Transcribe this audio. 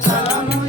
Salam